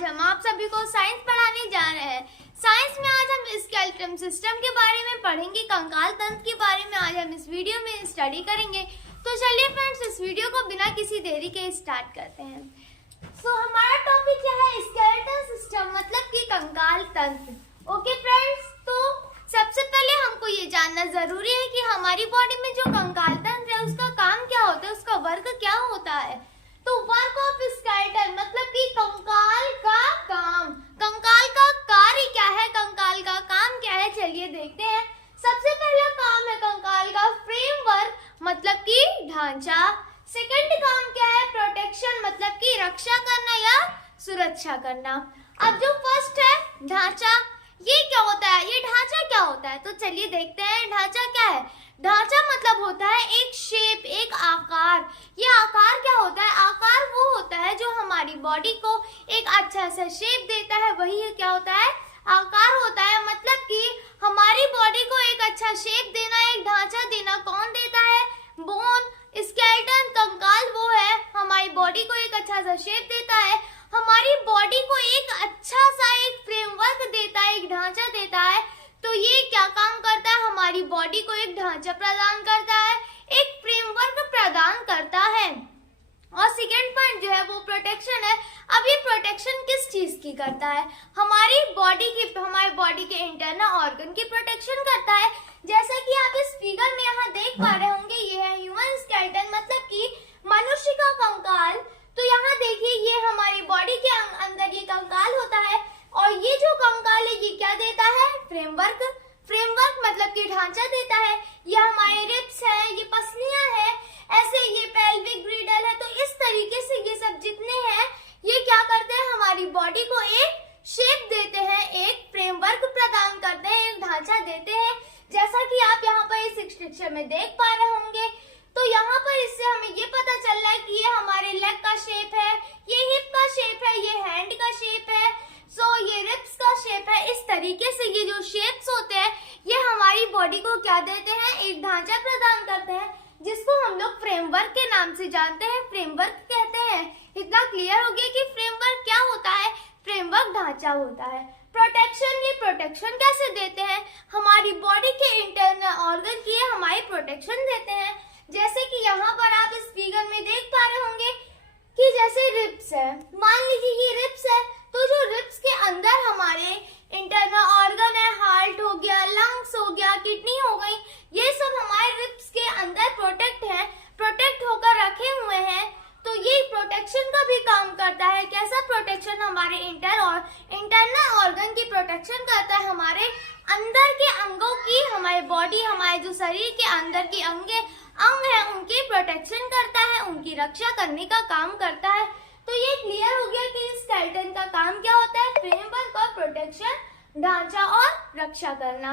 आज हम आप सभी को साइंस पढ़ाने जा रहे हैं। साइंस में आज हम स्केलेटन सिस्टम के बारे में पढ़ेंगे, कंकाल तंत्र के बारे में आज हम इस वीडियो में स्टडी करेंगे। तो चलिए फ्रेंड्स, इस वीडियो को बिना किसी देरी के स्टार्ट करते हैं। हमारा टॉपिक क्या है? स्केलेटन सिस्टम मतलब कि कंकाल तंत्र। ओके फ्रेंड्स, तो सबसे पहले हमको ये जानना जरूरी है कि हमारी बॉडी में जो कंकाल तंत्र है उसका काम क्या होता है, उसका वर्क क्या होता है। तो वर्क ऑफ स्केलेटन मतलब कि कंकाल का काम, कंकाल का कार्य क्या है, कंकाल का काम क्या है, चलिए देखते हैं। सबसे पहला काम है कंकाल का फ्रेमवर्क मतलब कि ढांचा। सेकंड काम क्या है? प्रोटेक्शन मतलब कि रक्षा करना या सुरक्षा करना। अब जो फर्स्ट है ढांचा, ये क्या होता है, ये ढांचा क्या होता है, तो चलिए देखते हैं ढांचा क्या है। ढांचा मतलब होता है एक शेप, एक आकार। ये आकार क्या होता है? आकार वो होता है जो हमारी बॉडी को एक अच्छा सा शेप देता है, वही क्या होता है? आकार होता है। मतलब कि हमारी बॉडी को एक अच्छा शेप देना, एक ढांचा देना कौन देता है? बोन, स्केलेटन, कंकाल वो है हमारी बॉडी को एक अच्छा सा शेप देता है, हमारी बॉडी को एक अच्छा सा एक फ्रेमवर्क देता है, एक ढांचा देता है। तो ये क्या काम करता है? हमारी बॉडी को एक ढांचा प्रदान करता है, एक फ्रेमवर्क प्रदान करता है। और सेकेंड पॉइंट जो है वो प्रोटेक्शन है। अब ये प्रोटेक्शन किस चीज की करता है? हमारी बॉडी के इंटरनल ऑर्गन की प्रोटेक्शन करता है। जैसा कि आप इस फिगर में यहाँ देख पा रहे होंगे, ये है ह्यूमन स्केलेटन मतलब कि मनुष्य का कंकाल। तो यहाँ देखिए, ये हमारी बॉडी के अंदर ये कंकाल होता है और ये जो कंकाल है ये क्या देता है? फ्रेमवर्क। फ्रेमवर्क मतलब कि ढांचा देता है। ये हमारे रिब्स है, ये पसलियां है, ऐसे ये पेल्विक ग्रिडल है। तो इस तरीके से ये सब जितने हैं ये क्या करते हैं? हमारी बॉडी को एक शेप देते हैं, एक फ्रेमवर्क प्रदान करते हैं, एक ढांचा देते हैं। जैसा कि आप यहाँ पर इस पिक्चर में देख पा रहे होंगे। तो यहाँ पर इससे हमें ये पता चल रहा है कि ये हमारे लेग का शेप है, ये हिप का शेप है, ये हैंड का शेप है, ये रिब्स का शेप है। इस तरीके से ये जो शेप्स होते हैं ये हमारी बॉडी को क्या देते हैं? एक ढांचा प्रदान करते हैं, जिसको हम लोग फ्रेमवर्क के नाम से जानते हैं, फ्रेमवर्क कहते हैं। इतना क्लियर हो गया कि फ्रेमवर्क क्या होता है? फ्रेमवर्क ढांचा होता है। प्रोटेक्शन, ये प्रोटेक्शन कैसे देते हैं? हमारी बॉडी के इंटरनल ऑर्गन की हमारी प्रोटेक्शन देते हैं। जैसे कि यहाँ पर आप इस फिगर में देख पा रहे होंगे कि जैसे रिब्स है, मान लीजिए ये रिब्स है, तो जो रिब्स के अंदर हमारे इंटरनल ऑर्गन है, हार्ट हो गया, लंग्स हो गया, किडनी हो गई, ये सब हमारे रिब्स के अंदर प्रोटेक्ट होकर रखे हुए हैं। तो ये प्रोटेक्शन का भी काम करता है। कैसा प्रोटेक्शन? हमारे इंटरनल ऑर्गन की प्रोटेक्शन करता है, हमारे अंदर के अंगों की, हमारे बॉडी, हमारे जो शरीर के अंदर के अंग है उनकी प्रोटेक्शन करता है, उनकी रक्षा करने का काम करता है। तो ये क्लियर हो गया कि स्केलेटन का काम क्या होता है? फ्रेमवर्क और प्रोटेक्शन, ढांचा और रक्षा करना।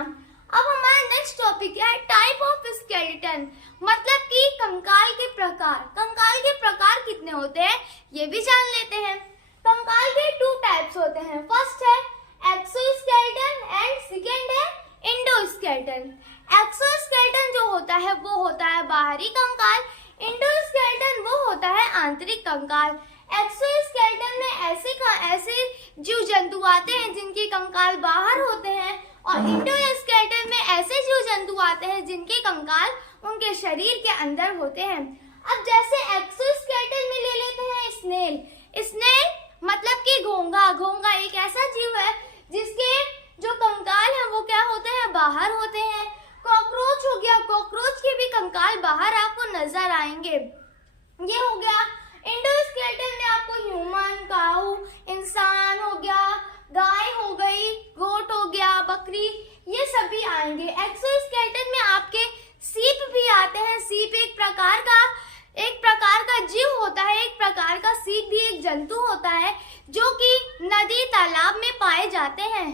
अब हमारा नेक्स्ट टॉपिक है टाइप ऑफ स्केलेटन मतलब कि कंकाल के प्रकार। कंकाल के प्रकार कितने होते हैं ये भी जान लेते हैं। कंकाल के 2 टाइप्स होते हैं। फर्स्ट है एक्सोस्केलेटन एंड सेकंड है इंडोस्केलेटन। एक्सोस्केलेटन जो होता है वो होता है बाहरी कंकाल, इंडोस्केलेटन वो होता है आंतरिक कंकाल। एक्सोस्केलेटन में ऐसे जीव जंतु आते हैं जिनके कंकाल बाहर होते हैं, और इंडोस्केलेटन में ऐसे जीव जंतु आते हैं जिनके कंकाल उनके शरीर के अंदर होते हैं। अब जैसे एक्सोस्केलेटन में ले लेते हैं स्नेल। स्नेल मतलब कि घोंघा। घोंघा एक ऐसा जीव है जिसके जो कंकाल है वो क्या होते हैं? बाहर होते हैं। कॉकरोच हो गया, कॉकरोच के भी कंकाल बाहर आपको नजर आएंगे। ये हो गया। इंडोस्केलेटन में आपको ह्यूमन, काऊ, इंसान हो गया, गाय हो गई, गोट हो गया, बकरी, ये सभी आएंगे। एक्सोस्केलेटन में आपके सीप भी आते हैं। सीप एक प्रकार का जीव होता है, एक प्रकार का सीप भी एक जंतु होता है जो कि नदी, तालाब में पाए जाते हैं।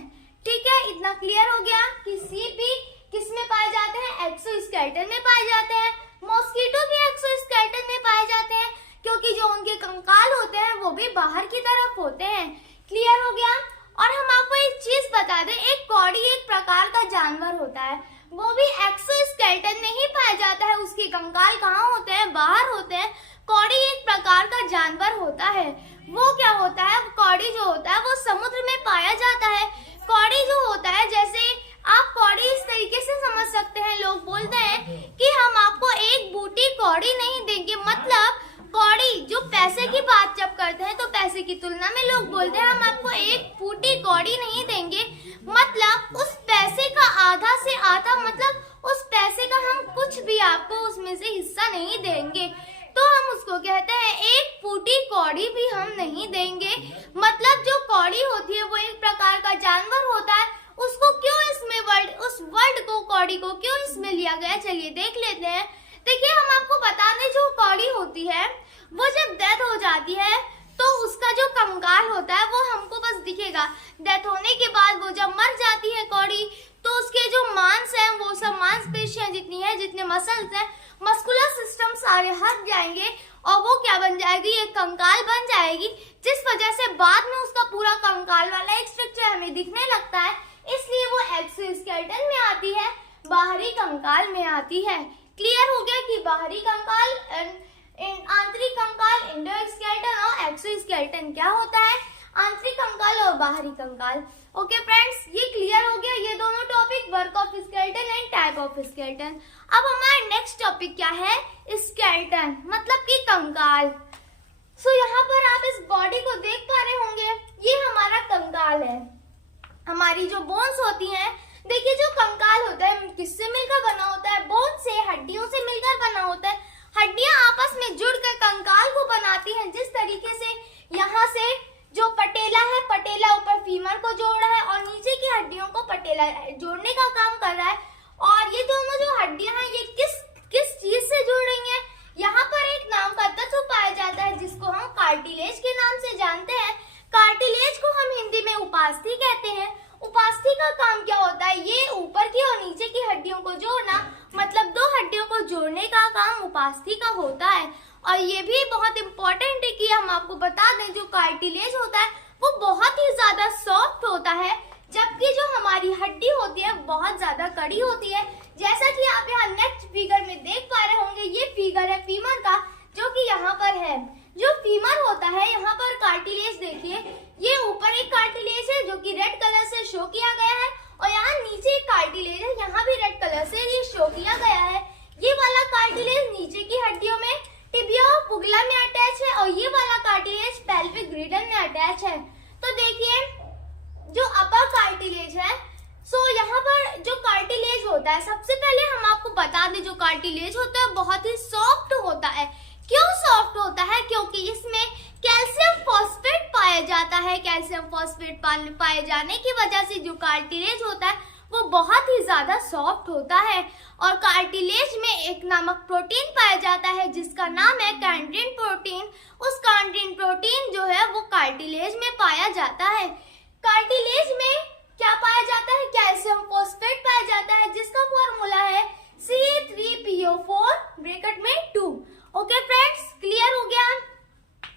ठीक है, इतना क्लियर हो गया कि सीप भी किस में पाए जाते हैं? एक्सोस्केलेटन में पाए जाते हैं। मॉस्किटो भी एक्सोस्केलेटन में पाए जाते हैं क्योंकि जो उनके कंकाल होते हैं वो भी बाहर की तरफ होते हैं। क्लियर हो गया। और हम आपको एक चीज बता दें, एक कौड़ी एक प्रकार का जानवर होता है, वो भी एक्सोस्केलेटन में ही पाया जाता है। उसके कंकाल कहाँ होते हैं? बाहर होते हैं। कौड़ी एक प्रकार का जानवर होता होता है वो क्या होता है, कौड़ी जो होता है वो समुद्र में पाया जाता है। कौड़ी जो होता है, जैसे आप कौड़ी इस तरीके से समझ सकते हैं, लोग बोलते हैं कि हम आपको एक बूटी कौड़ी नहीं देंगे, मतलब कौड़ी जो पैसे की बात जब करते हैं तो पैसे की तुलना में लोग बोलते हैं हम आपको एक फूटी कौड़ी नहीं देंगे, मतलब उस पैसे का आधा से आधा, मतलब उस पैसे का हम कुछ भी आपको उसमें से हिस्सा नहीं देंगे, तो हम उसको कहते हैं एक फूटी कौड़ी भी हम नहीं देंगे। मतलब जो कौड़ी होती है वो एक प्रकार का जानवर होता है, उसको क्यों इसमें उस वर्ड को, कौड़ी को क्यों इसमें लिया गया, चलिए देख लेते हैं। देखिए हम आपको बता दें, जो कौड़ी होती है वो जब डेथ हो जाती है तो उसका जो कंकाल होता है वो हमको बस दिखेगा। डेथ होने के बाद वो जब मर जाती है कौड़ी, तो उसके जो मांस हैं वो सब मांसपेशियां जितनी है, जितने मसल्स हैं, मस्कुलर सिस्टम सारे हट जाएंगे और वो क्या बन जाएगी, एक कंकाल बन जाएगी, जिस वजह से बाद में उसका पूरा कंकाल वाला एक स्ट्रक्चर हमें दिखने लगता है, इसलिए वो एक्सोस्केलेटन में आती है, बाहरी कंकाल में आती है। क्लियर हो गया कि बाहरी कंकाल, आंतरिक कंकाल, एंडोस्केलेटन और एक्सोस्केलेटन क्या होता है, आंतरिक कंकाल और बाहरी कंकाल। ओके फ्रेंड्स, ये क्लियर हो गया, ये दोनों topic, work of skeleton and type of skeleton. अब हमारा नेक्स्ट टॉपिक क्या है, स्केलेटन मतलब कि कंकाल। सो यहाँ पर आप इस बॉडी को देख पा रहे होंगे, ये हमारा कंकाल है, हमारी जो बोन्स होती हैं। देखिए जो कंकाल होता है किससे मिलकर बना होता है, बोन से, हड्डियों से मिलकर बना होता है। हड्डियां आपस में जुड़कर कंकाल को बनाती हैं, जिस तरीके से यहाँ से जो पटेला है, पटेला ऊपर फीमर को जोड़ रहा है और नीचे की हड्डियों को पटेला जोड़ने का काम कर रहा है। और ये दोनों जो हड्डियां हैं ये किस चीज से जुड़ रही हैं, यहाँ पर एक नाम का तत्व पाया जाता है जिसको हम कार्टिलेज के नाम से जानते हैं। कार्टिलेज को हम हिंदी में उपास्थि कहते हैं। उपास्थि का काम क्या होता है, ये ऊपर की और नीचे की हड्डियों को जोड़ना, मतलब दो हड्डियों को जोड़ने का काम उपास्थि का होता है। और ये भी बहुत इंपॉर्टेंट है कि हम आपको बता दें, जो कार्टिलेज होता है वो बहुत ही ज्यादा सॉफ्ट होता है, जबकि जो हमारी हड्डी होती है बहुत ज्यादा कड़ी होती है। जैसा कि आप यहाँ नेक्स्ट फिगर में देख पा रहे होंगे, ये फिगर है फीमर का, जो कि यहाँ पर है। जो फीमर होता है, यहाँ पर कार्टिलेज देखिए, ये ऊपर एक कार्टिलेज है जो कि रेड कलर से शो किया गया है, और यहाँ नीचे एक कार्टिलेज है, यहाँ भी रेड कलर से ये शो किया गया है। ये वाला कार्टिलेज नीचे की हड्डियों में टिबिया और पुगला में अटैच है, और ये वाला कार्टिलेज पेल्विक ग्रिडल में अटैच है। तो देखिए जो अपर कार्टिलेज है, सो यहाँ पर जो कार्टिलेज होता है, सबसे पहले हम आपको बता दें, जो कार्टिलेज होता है बहुत ही सॉफ्ट होता है। क्यों सॉफ्ट होता है, क्योंकि इसमें कैल्शियम फॉस्फेट पाया जाता है। कैल्शियम फॉस्फेट पाए जाने की वजह से जो कार्टिलेज होता है वो बहुत ही ज्यादा सॉफ्ट होता है। और कार्टिलेज में एक नामक प्रोटीन पाया जाता है जिसका नाम है कैंड्रिन प्रोटीन। उस कैंड्रिन प्रोटीन जो है वो कार्टिलेज में पाया जाता है। कार्टिलेज में क्या पाया जाता है, कैल्शियम फॉस्फेट पाया जाता है, जिसका फॉर्मूला है C3PO4 ब्रैकेट में 2। ओके फ्रेंड्स, क्लियर हो गया।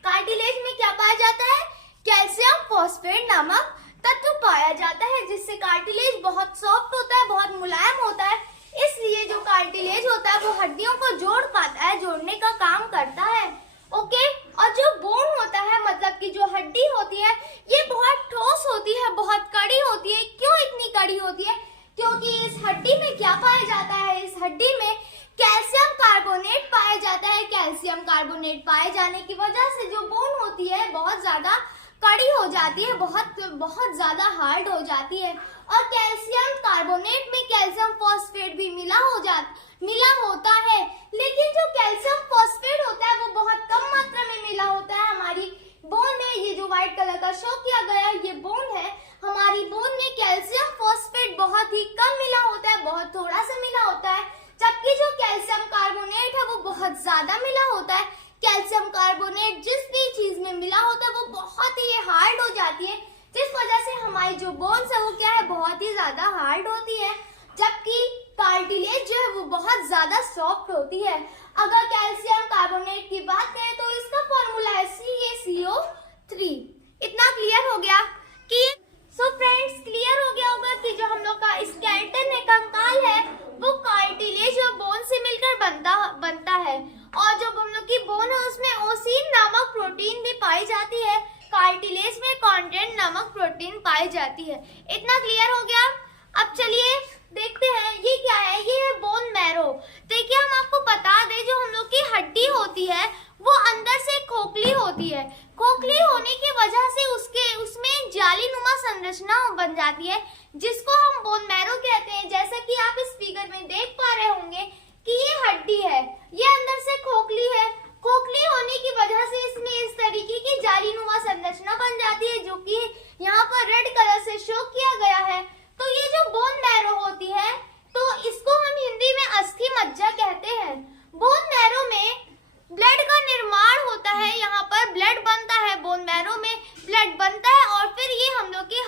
कार्टिलेज में क्या पाया जाता है, कैल्शियम फॉस्फेट नामक तत्व पाया जाता है, जिससे कार्टिलेज बहुत सॉफ्ट होता है, बहुत मुलायम होता है। इसलिए जो कार्टिलेज होता है वो हड्डियों को जोड़ पाता है, जोड़ने का काम करता है। ओके, और जो बोन होता है, मतलब कि जो हड्डी होती है, ये बहुत ठोस होती है, बहुत कड़ी होती है। क्यों इतनी कड़ी होती है, क्योंकि इस हड्डी में क्या पाया जाता है, इस हड्डी में कैल्शियम कार्बोनेट पाया जाता है। कैल्शियम कार्बोनेट पाए जाने की वजह से जो बोन होती है बहुत ज्यादा कड़ी हो जाती है, बहुत ज्यादा हार्ड हो जाती है। और कैल्शियम कार्बोनेट में कैल्शियम फॉस्फेट भी मिला होता है, लेकिन जो कैल्शियम फॉस्फेट होता है वो बहुत कम मात्रा में मिला होता है। हमारी बोन में ये जो व्हाइट कलर का शो किया गया है, ये बोन है, हमारी बोन में कैल्शियम फॉस्फेट बहुत ही कम मिला होता है, बहुत थोड़ा सा मिला होता है, जबकि जो कैल्शियम कार्बोनेट है वो बहुत ज्यादा मिला होता है। कैल्शियम कार्बोनेट जिस भी चीज में मिला होता है वो बहुत ही हार्ड हो जाती है, जिस वजह से हमारी जो बोन्स है वो क्या है, बहुत ही ज्यादा हार्ड होती है, जबकि कार्टिलेज जो है वो बहुत ज्यादा सॉफ्ट होती है। अगर कैल्शियम कार्बोनेट की बात करें तो इसका फॉर्मूला है CaCO3। इतना क्लियर हो गया कि सो फ्रेंड्स, क्लियर हो गया होगा कि जो हम लोग का स्केलेटन है, कंकाल है, वो कार्टिलेज और बोन से मिलकर बनता है। और जो हम लोग की बोन है उसमें ओसिन नामक प्रोटीन भी पाई जाती है, कार्टिलेज में कॉन्टेंट नामक प्रोटीन पाई जाती है। इतना क्लियर हो गया। अब चलिए देखते हैं ये क्या है। ये है बोन मैरो। देखिए हम आपको बता दें, जो हम लोग की हड्डी होती है वो अंदर से खोखली होती है। खोखली होने की वजह से उसमें जालीनुमा संरचना बन जाती है, जिसको हम बोन मैरो कहते हैं। जैसा कि आप इस फिगर में देख पा रहे होंगे कि ये हड्डी है, ये अंदर से खोखली है। खोखली होने की वजह से इसमें इस तरीके की जालीनुमा संरचना बन जाती है, जो कि यहाँ पर रेड कलर से शो किया गया है। तो ये जो बोन मैरो होती है, तो इसको हम हिंदी में अस्थि मज्जा कहते हैं। बोन मैरो में ब्लड का निर्माण होता है, यहाँ पर ब्लड बनता है, बोन मैरो में ब्लड बनता है और फिर ये हम लोग की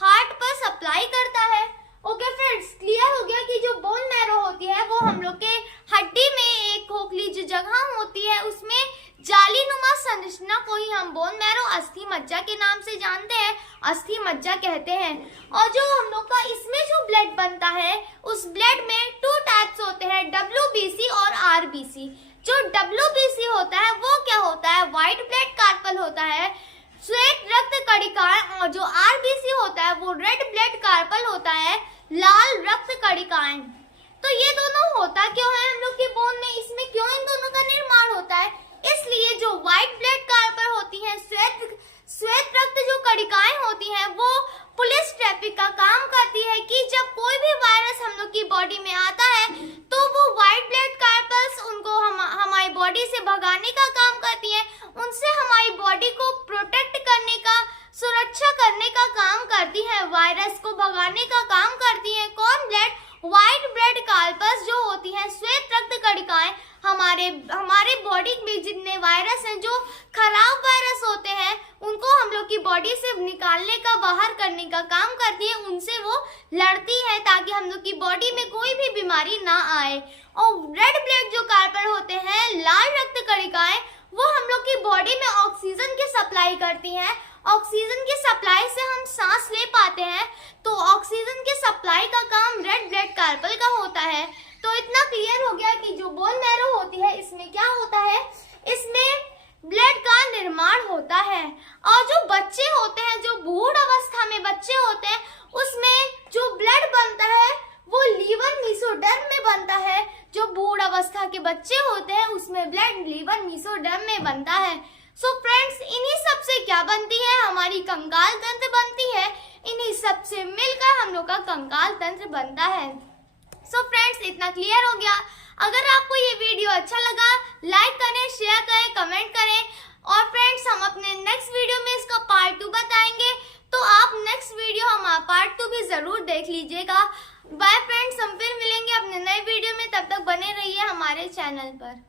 हार्ट पर सप्लाई करता है। ओके फ्रेंड्स, क्लियर हो गया कि जो बोन मैरो होती है वो हम लोग के हड्डी में एक खोखली जो जगह होती है उसमें जालीनुमा संरचना को ही हम बोन मैरो अस्थि मज्जा के नाम से जानते हैं, अस्थि मज्जा कहते हैं। और जो हम लोग का इसमें जो ब्लड बनता है, उस ब्लड में 2 टाइप्स होते हैं, WBC और RBC। जो WBC होता है वो क्या होता है, व्हाइट ब्लड कार्पल होता है, श्वेत रक्त कणिकाएं, और जो RBC होता है वो रेड ब्लड कार्पल होता है, लाल रक्त कणिकाएं। तो ये दोनों होता क्यों है हम लोग के बोन में, इसमें क्यों इन दोनों का निर्माण होता है? इसलिए जो व्हाइट ब्लड कार्पल होती है, श्वेत रक्त जो कणिकाएं होती हैं, वो पुलिस ट्रैफिक का काम करती है कि जब कोई भी वायरस हम लोग की बॉडी में आता है तो वो व्हाइट ब्लड कार्पल्स उनको हमारी बॉडी से भगाने का काम करती है, उनसे हमारी बॉडी को प्रोटेक्ट करने का, सुरक्षा करने का काम करती है, वायरस को भगाने का काम करती है। कौन ब्लड? व्हाइट ब्लड कार्पल्स जो होती है, श्वेत रक्त कणिकाएं हमारे बॉडी में जितने वायरस हैं, जो खराब वायरस होते हैं, उनको हम लोग की बॉडी से निकालने का, बाहर करने का काम करती है, उनसे वो लड़ती है ताकि हम लोग की बॉडी में कोई भी बीमारी ना आए। और रेड ब्लड जो कार्पल होते हैं, लाल रक्त कणिकाएं, वो हम लोग की बॉडी में ऑक्सीजन की सप्लाई करती हैं। ऑक्सीजन की सप्लाई से हम सांस ले पाते हैं, तो ऑक्सीजन की सप्लाई का काम रेड ब्लड कार्पल का होता है। तो इतना क्लियर हो गया कि जो बोन मैरो होती है इसमें क्या होता है, इसमें ब्लड का निर्माण होता है। और जो बच्चे होते हैं, जो भ्रूण अवस्था में बच्चे होते हैं, उसमें जो ब्लड बनता है वो लीवर मेसोडर्म में बनता है। जो भ्रूण अवस्था के बच्चे होते हैं उसमें ब्लड लीवर मेसोडर्म में बनता है। सो फ्रेंड्स, इन्हीं सब से क्या बनती है, हमारी कंकाल तंत्र बनती है। इन्हीं सब से मिलकर हम लोग का कंकाल तंत्र बनता है। सो फ्रेंड्स, इतना क्लियर हो गया। अगर आपको ये वीडियो अच्छा लगा, लाइक करें, शेयर करें, कमेंट करें। और फ्रेंड्स, हम अपने नेक्स्ट वीडियो में इसका पार्ट 2 बताएंगे, तो आप नेक्स्ट वीडियो हमारा पार्ट 2 भी जरूर देख लीजिएगा। बाय फ्रेंड्स, हम फिर मिलेंगे अपने नए वीडियो में, तब तक बने रहिए हमारे चैनल पर।